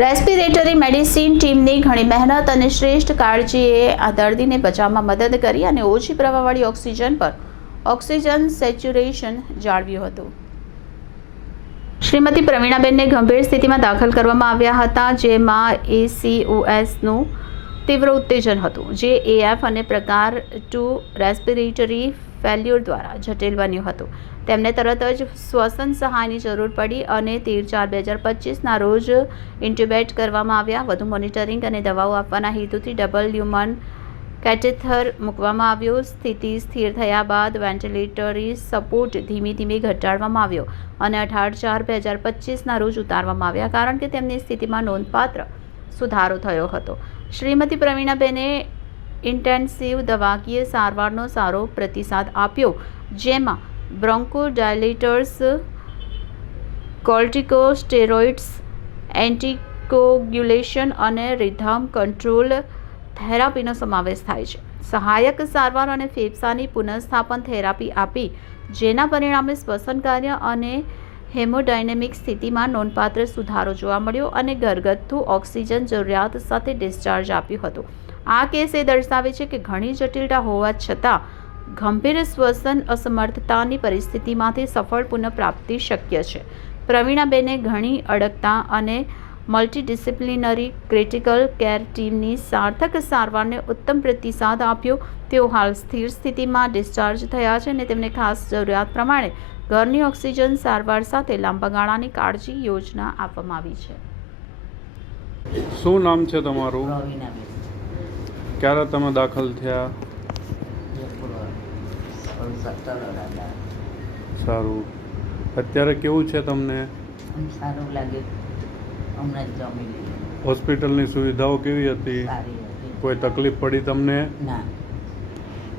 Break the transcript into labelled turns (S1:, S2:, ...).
S1: Respiratory medicine ટીમની ઘણી મહેનત અને શ્રેષ્ઠ કાળજીએ આ દર્દીને બચાવવામાં મદદ કરી અને ઓછી પ્રવાહવાળી ઓક્સિજન પર ઓક્સિજન સેચ્યુરેશન જાળવ્યું હતું. શ્રીમતી પ્રવીણાબેનને ગંભીર સ્થિતિમાં દાખલ કરવામાં આવ્યા હતા, જેમાં એસીઓએસનું તીવ્ર ઉત્તેજન હતું, જે એએફ અને પ્રકાર ટુ રેસ્પિરેટરી ફેલ્યુર દ્વારા જટિલ બન્યું હતું. તેમને તરત જ શ્વસન સહાયની જરૂર પડી અને તેર ચાર બે હજાર પચીસના રોજ ઇન્ટ્યુબેટ કરવામાં આવ્યા. વધુ મોનિટરિંગ અને દવાઓ આપવાના હેતુથી ડબલ હ્યુમન કેટેથર મૂકવામાં આવ્યો. સ્થિતિ સ્થિર થયા બાદ વેન્ટિલેટરી સપોર્ટ ધીમે ધીમે ઘટાડવામાં આવ્યો અને અઢાર ચાર બે હજાર પચીસના રોજ ઉતારવામાં આવ્યા. કારણ કે તેમની સ્થિતિમાં નોંધપાત્ર સુધારો થયો હતો. શ્રીમતી પ્રવીણાબેને ઇન્ટેન્સિવ દવાકીય સારવારનો સારો પ્રતિસાદ આપ્યો, જેમાં બ્રોન્કોડાયલેટર્સ, કોર્ટિકોસ્ટેરોઇડ્સ એન્ટીકોગ્યુલેશન અને રિધમ કંટ્રોલ થેરાપીનો સમાવેશ થાય છે. સહાયક સારવાર અને ફેફસાની પુનઃસ્થાપન થેરાપી આપી, જેના પરિણામે શ્વસન કાર્ય અને હેમોડાયનેમિક સ્થિતિમાં નોંધપાત્ર સુધારો જોવા મળ્યો અને ઘરગથ્થુ ઓક્સિજન જરૂરિયાત સાથે ડિસ્ચાર્જ આપ્યું હતું. આ કેસ એ દર્શાવે છે કે ઘણી જટિલતા હોવા છતાં ગંભીર શ્વસન અસમર્થતાની પરિસ્થિતિમાંથી સફળ પુનઃપ્રાપ્તિ શક્ય છે. પ્રવીણાબેને ઘણી અડગતા અને મલ્ટીડિસિપ્લિનરી ક્રિટિકલ કેર ટીમની સાર્થક સારવારને ઉત્તમ પ્રતિસાદ આપ્યો. તેઓ હાલ સ્થિર સ્થિતિમાં ડિસ્ચાર્જ થયા છે અને તેમને ખાસ જરૂરિયાત પ્રમાણે ઘરની ઓક્સિજન સારવાર સાથે લાંબા ગાળાની કાળજી યોજના આપવામાં આવી છે.
S2: શું નામ છે તમારું? ક્યારે તમે દાખલ થયા? સારું. અત્યારે કેવું છે તમને?
S3: સારું લાગે. હમણાં જ જમી
S2: હોસ્પિટલની સુવિધાઓ કેવી હતી?
S3: હતી.
S2: કોઈ તકલીફ પડી તમને?
S3: ના.